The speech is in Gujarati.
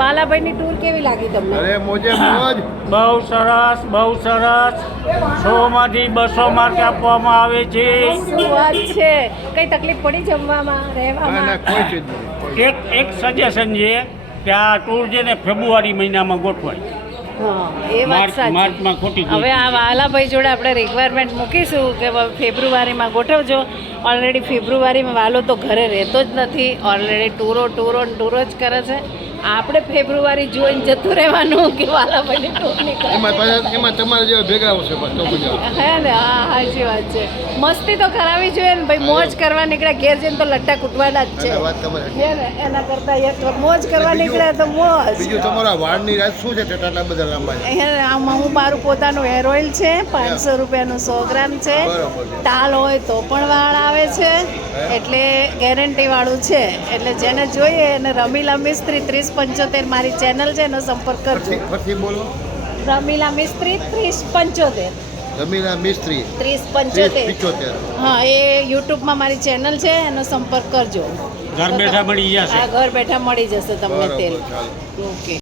વાલાભાઈની ટૂર કેવી લાગી તમને? અરે મોજે મોજ. બહુ સરસ બહુ સરસ. 100 માંથી 200 માર્ક આપવામાં આવે છે. શું વાત છે! કઈ તકલીફ પડી જમવામાં, ના રહેવામાં? કોઈ ચીજ નહીં. એક સજેશન છે કે આ ટૂર છે ને ફેબ્રુઆરી મહિનામાં ગોઠવાય. હા, એ વાત સાચી. માર્ચમાં ખોટી ગઈ. હવે આ વાલાભાઈ જોડે આપણે રિક્વાયરમેન્ટ મૂકીશું કે ફેબ્રુઆરીમાં ગોઠવજો. ઓલરેડી ફેબ્રુઆરીમાં વાલો તો ઘરે રહેતો જ નથી. ઓલરેડી ટૂરો જ કરે છે. આપણે ફેબ્રુઆરી જોઈને જતું રહેવાનું કે વાલાભાઈની ટૂર નીકળે. એમાં તમારે જેવા ભેગા આવશે તો મજા હે ને? હા, સાચી વાત છે. મસ્તી તો કરાવી જોઈએ ને ભાઈ. મોજ કરવા નીકળ્યા, ઘેર જઈને તો લટ્ટા કૂટવાના જ છે. વાત તમારે હે ને? એના કરતા એક મોજ કરવા નીકળ્યા તો મોજ. બીજું તમારા વાળની રાત શું છે તેટલા બધા લાંબા છે? આમાં હું મારું પોતાનું હેર ઓઇલ છે, 500 રૂપિયાનું 100 ગ્રામ છે. બરોબર છે. ટાલ હોય તો પણ વાળ આવે છે, એટલે ગેરંટી વાળું છે. એટલે જેને જોઈએ એને રમીલા મિસ્ત્રી 3075 મારી ચેનલ છે, એનો સંપર્ક કરજો. ફરીથી બોલો. રમીલા મિસ્ત્રી 3075. જમીના મિસ્ત્રી 3075. હા, એ યુટ્યુબમાં મારી ચેનલ છે, એનો સંપર્ક કરજો. ઘર બેઠા મળી જશે. હા, ઘર બેઠા મળી જશે તમને તેલ. બરોબર, ચાલો. ઓકે.